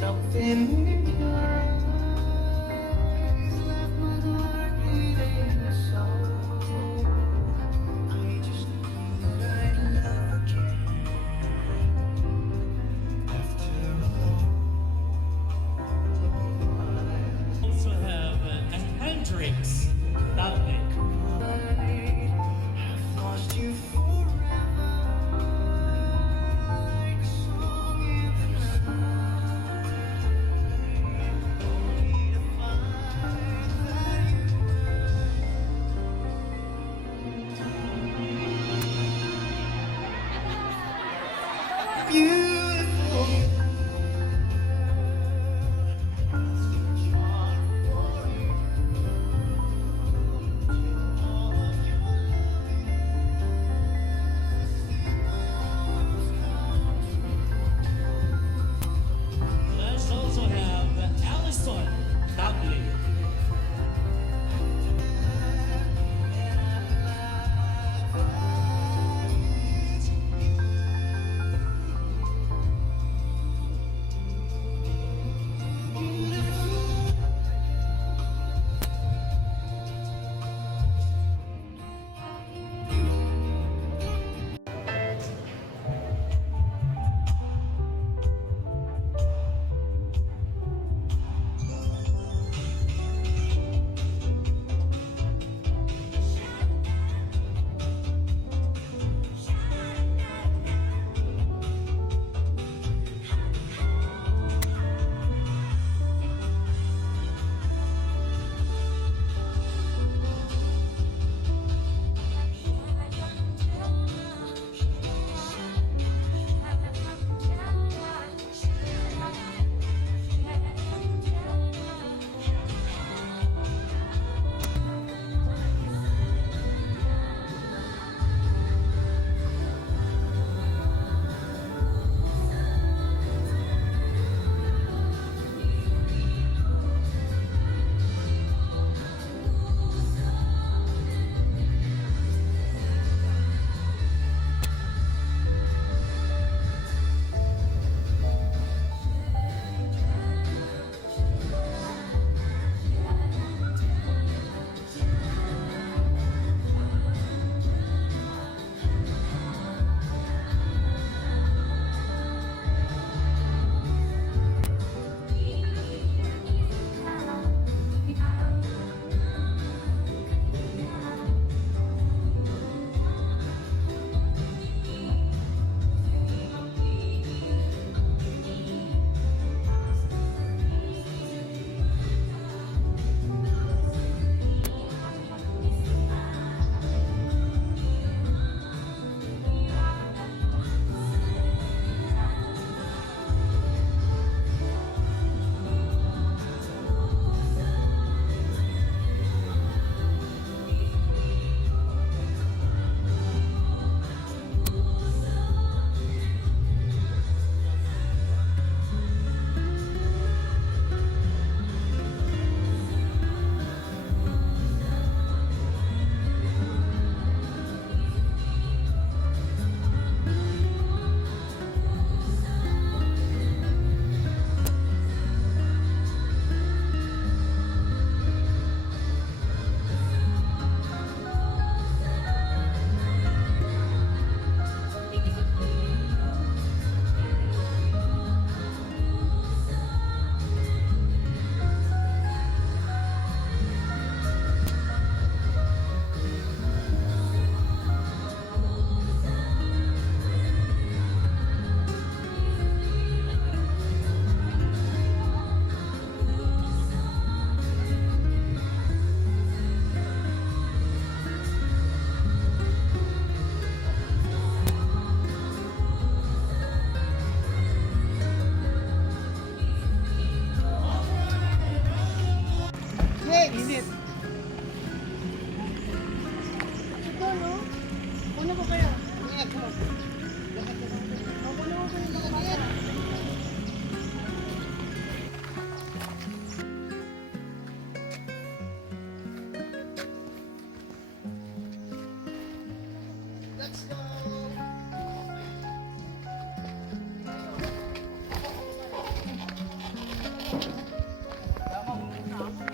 Something in your eyes left my heart beating so. I just knew that I'd love again after a long Also have a Hendrix topic. I've lost you forever, like a song in the night.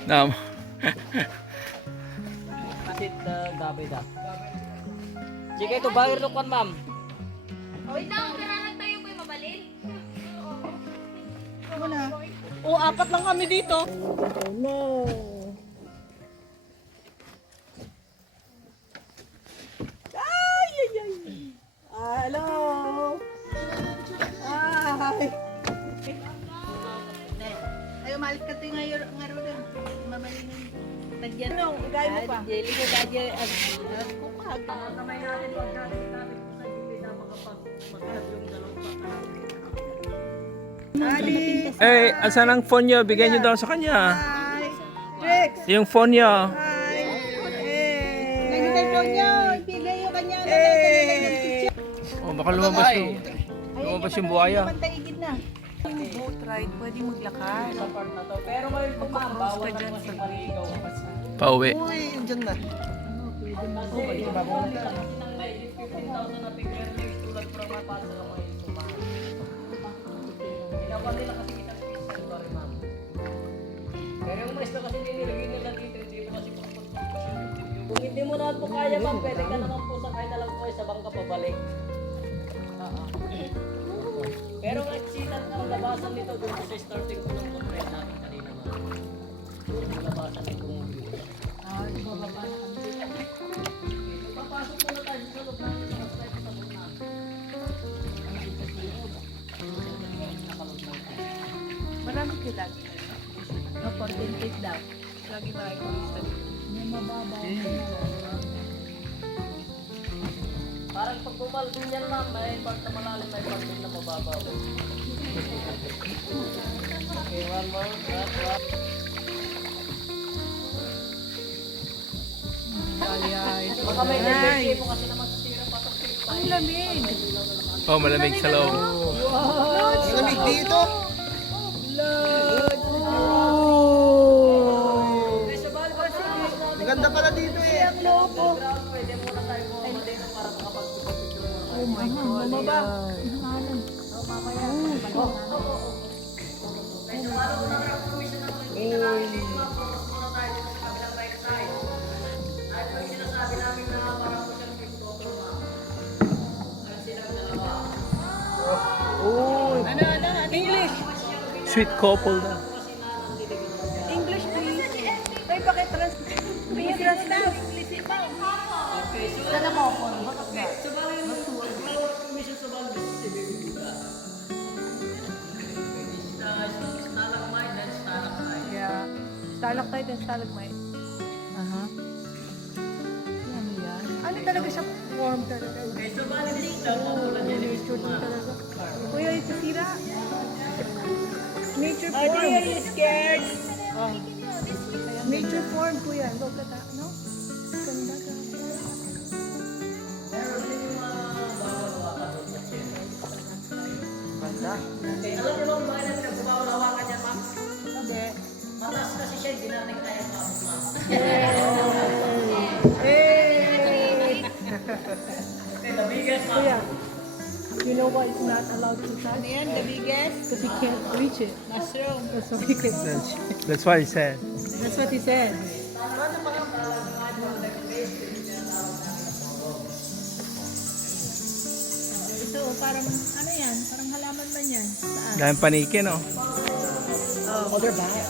Nam. Sit gabi da. Sige ito bayar no kan ma'am. Wait lang, kailangan tayo ko'y mabalin. O, apat lang kami dito. Hello! Ay! Ay, umalis ka tayo ngayon rin. Mamalingin. Tagyan. Ano, igay mo pa? Jeli ko kaya Kupag. kamay natin wag natin natin sa gilid na makapag yung dalawang Ali! Eh, asan ang phone nyo? Bigyan nyo daw sa kanya. Hi! Trix! Yung phone nyo. Hi! Ganyan tayo po niyo. Ibigay yung kanya. Hey! Oh, baka lumabas yung buhaya. Pantaigid na. Boat ride, pwede maglakad. sa part na to. Pero ngayon po ma'am, bawal na kasi maligaw. Pauwi. Uy, dyan na. Kasi yung bawal nila kasi ng mahigit 15,000 na figure na tulad pro mapasa lang kayo kumain. Ginawa nila kasi kitang pizza ba rin ma'am. Pero yung mais na kasi nilagay nila dito, hindi mo kasi kung hindi mo naman po kaya ma'am, pwede ka naman po sakay na lang po sa bangka pabalik. Pero nagsitan ang labasan nito doon sa starting ko ng content natin kanina ma'am. Doon ang labasan nitong view. Bumaba na kami dito. Papasok muna tayo sa loob natin sa slide sa loob natin. Marami kayo lagi na rin. No, contented daw. Lagi makikita dito. Parang pag bumalbin yan ma'am, may part na malalim, may part din na mababaw. Okay, one more. Baka may tendency po kasi naman sisira pa sa tayo. Ang lamig. Oh, malamig sa loob. Lamig dito. Ang ganda pala dito eh. Ang loko. Pwede muna tayo bumaba dito para makapag-picture muna. Oh my God. Bumaba. English. Sweet couple na. English please. Tay pakitranslate. Pakitranslate. Sana mo ako. Yeah. Stalactite and stalagmite. Aha. Ano yan? Ano talaga siya? Warm talaga. Nature talaga. Kuya, ito sira. Nature form. Are you scared? Oh. Nature form, kuya. Look at that, no? Ganda ka. Okay, alam niyo bang bakit natin nagbabawal hawakan niya ma'am? Hindi. Mataas kasi siya, hindi natin kaya ma'am. Hey! Okay, the biggest ma'am. Kuya, you know why it's not allowed to touch? Ano yan? The biggest? Because he can't reach it. Mushroom. That's what he said. That's what he said. That's what he said. Ito, parang, ano yan? Parang halaman man yan. Saan? Dahil paniki, no? Oh, they're back.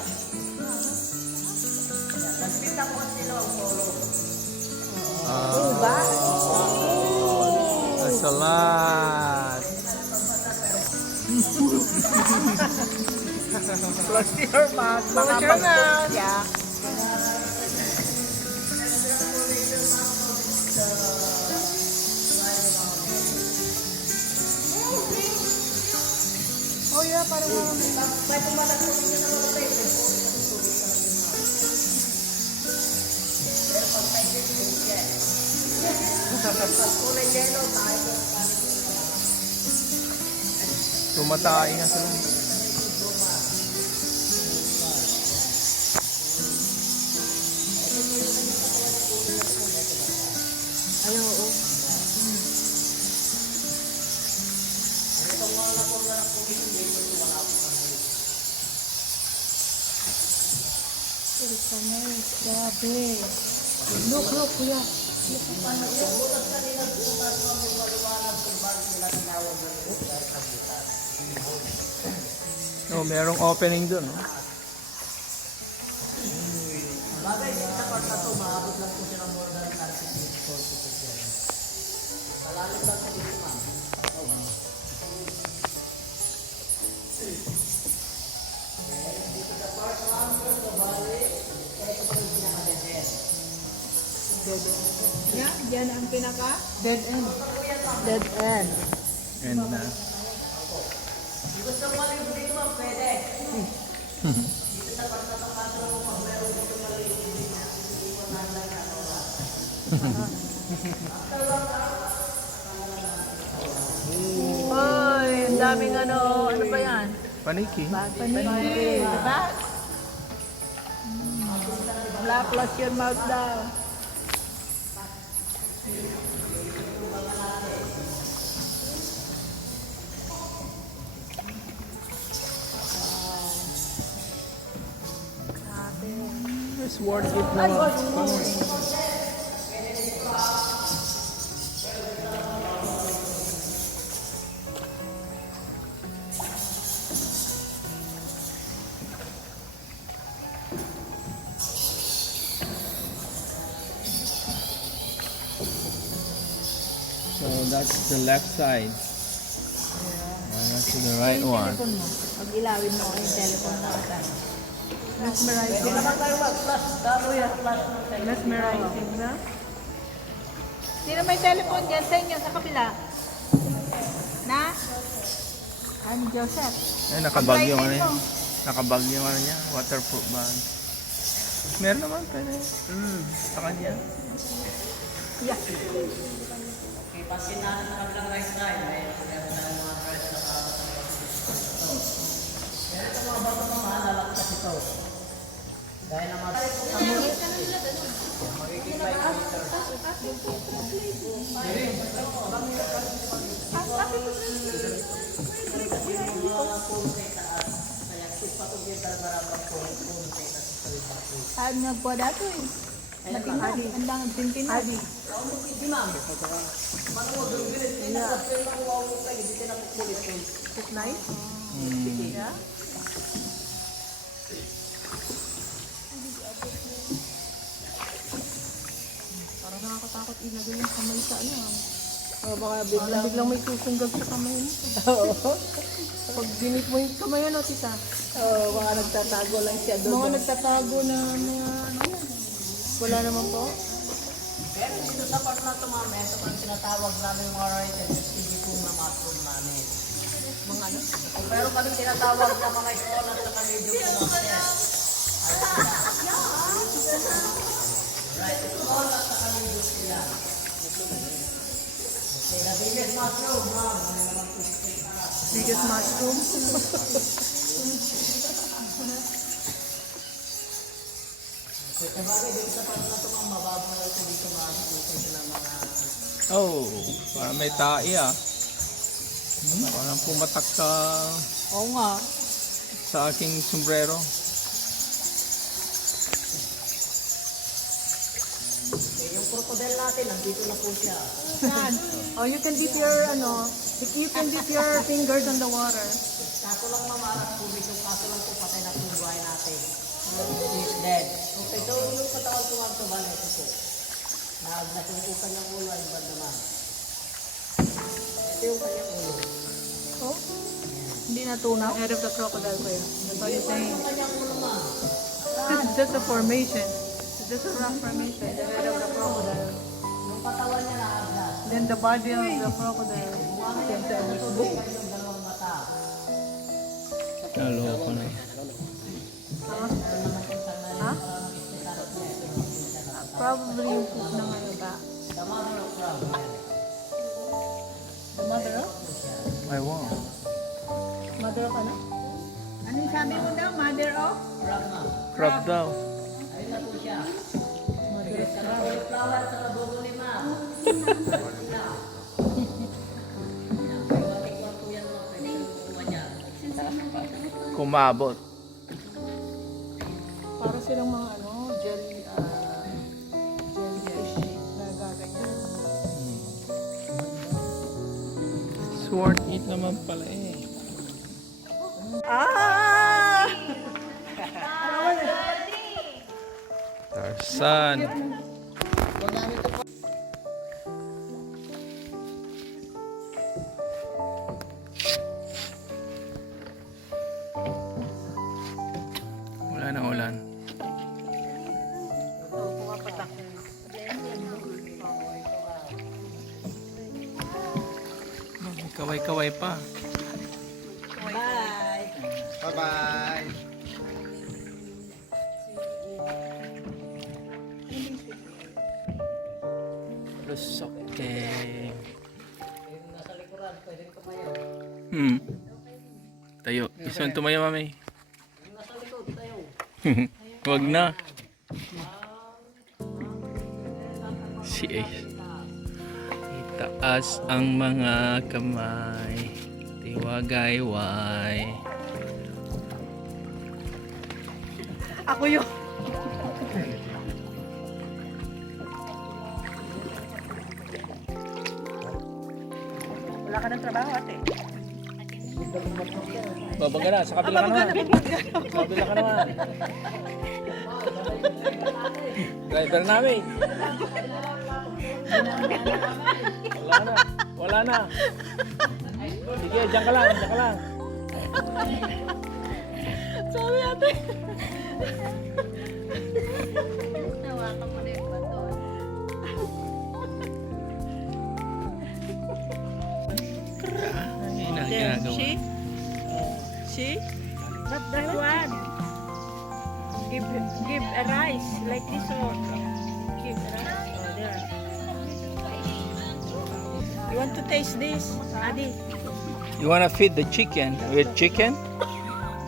Oh, ba? That's a lot. Close your mouth. Close your mouth. Yeah. Oh yeah, parang may pumatak po niyo na mga tayo. Pero pag tayo din yan. Pag kulay yellow, tayo. Tumatay nga sila. Ay, oo. Grabe. Look, kuya. No, merong opening dun. No? Bagay, sa part na to, maabot lang po siya ng more than 30 feet, 40 feet yan. Malalim lang sa dito, ma'am. Dito sa part ma'am, so bali, ito po yung pinaka-dead. Yan ang pinaka? Dead end. Dead end. And na. Gusto mo maligo dito, ma'am, pwede. Dito sa part na to, kanto mo, ma'am, meron dito maligo dito. Iwanan lang na, Oy, ang daming ano ba yan? Paniki. Paniki. Diba? Flash your mouth daw. It's worth it naman. So that's the left side. And that's the right one. Pag ilawin mo yung telephone mo ata. Mesmerizing. Hindi naman tayo mag-flash. Daro yan, flash ng tayo. Mesmerizing na. Sino may telephone dyan sa inyo sa kapila? Na? I'm Joseph. Eh, nakabag yung ano yan. Nakabag yung ano niya. Waterproof bag. Meron naman pwede. Sa kanya. Yeah. Okay, pasinahan na kabilang right side. Meron tayong mga dress na meron itong mga bato mga lalaktas ito. Dahil naman magiging by meter. Mga punte taas. Kaya patog yung talabarabang punte taas. Saan nga po dato eh? Ang dang pintin. Adi. Hindi ma'am. Manuwa doon bilis. Pinagpapil lang wawag kayo. Hindi tinapukulit ko. It's nice. Yeah. Parang nakakatakot ilagay yung kamay sa ano. Baka biglang may susunggag sa kamay mo. Pag binit mo yung kamay ano, tita? Mga nagtatago lang siya Mga nagtatago na mga ano yan. Wala naman po. Pero dito sa part na ito, ma'am, ito ang tinatawag namin mga writers, hindi po na mushroom namin. Mga ano? Pero kami tinatawag na mga small at saka medium po mga right, small at saka medium sila. Okay, the biggest mushroom, ma'am. Ano naman po siya? Biggest mushroom. Okay, sabagay, dito sa part na ito, ma'am, mababaw na ito dito, ma'am. Dito sila mga... Oh, parang may tae ah. Parang pumatak sa Oo nga. aking sombrero. Okay, yung crocodile natin, nandito na po siya. Yan. Oh, you can dip your ano, if you can dip your fingers on the water. Kaso lang mamaras po dito, kaso lang po patay na po buhay natin. He's dead. Okay, so yung katawan ko nga ito ba na ito po? Nasuntukan ng ulo, ano ba naman? Ito yung kanyang ulo. Oh? Hindi natunaw? Head of the crocodile ko yun. That's what you're saying. Yung kanyang ulo, ma'am. It's just a formation. It's just a rock formation. The head of the crocodile. Yung katawan niya nakagdas. Then the body of the crocodile. Buwangan niya sa tubig ay yung dalawang mata. Naloko na. Ha? Probably yung poop ng ano ba? The mother of crab. The mother of? Ay, wow. Mother of ano? Ano yung sabi mo daw? Mother of? Crab, ma'am. Crab daw. Ayun na po siya. Cauliflower sa labugo ni ma'am. Tikman po yan, ma'am. Pwede kang kukuha niya. Kumabot. Para silang mga ano, jellyfish na gaganyan. Sword eat naman pala eh. Ah! Tarzan. Wala na ulan. May kaway-kaway pa. Bye-bye. Lusok eh. Yung nasa likuran, pwedeng tumayo. Tayo. Gusto mo tumayo, mami? Yung nasa likod, tayo. Wag na. Si Ace. Itaas ang mga kamay. Tiwagayway. Ako yun. Wala ka ng trabaho, ate. Babag ka na. Sa kabila ka naman. Sa kabila ka naman. Driver namin. Wala na. Wala na. Sige, dyan ka lang. Dyan ka lang. Sabi ate. Nawakan mo na yung baton. Ay, na, ginagawa. See? Not that one. Give a rice like this one. Give a rice. Oh, there. You want to taste this, Adi? You wanna feed the chicken with chicken?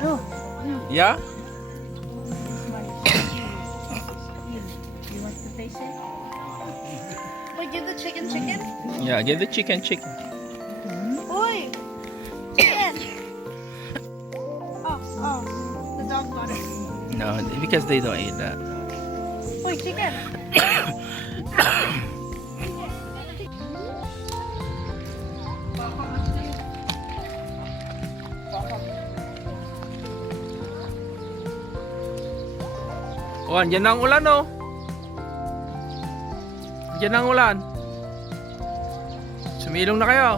No. Yeah? You want to taste it? We give the chicken chicken? Yeah, give the chicken chicken. Oi! Chicken! Oh, the dog got it. No, because they don't eat that. Oi, chicken! Oh, andyan na ang ulan, oh. Andyan na ang ulan. Sumilong na kayo.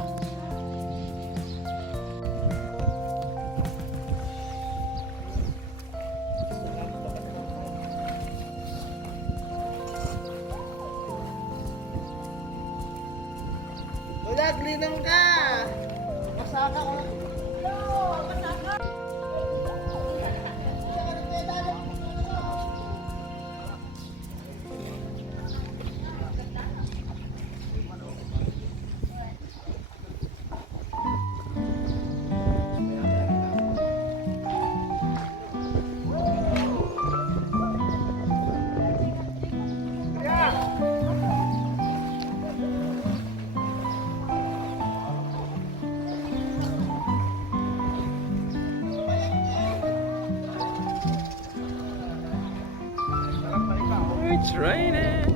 Ulag, linang ka! Masaka ko. It's raining.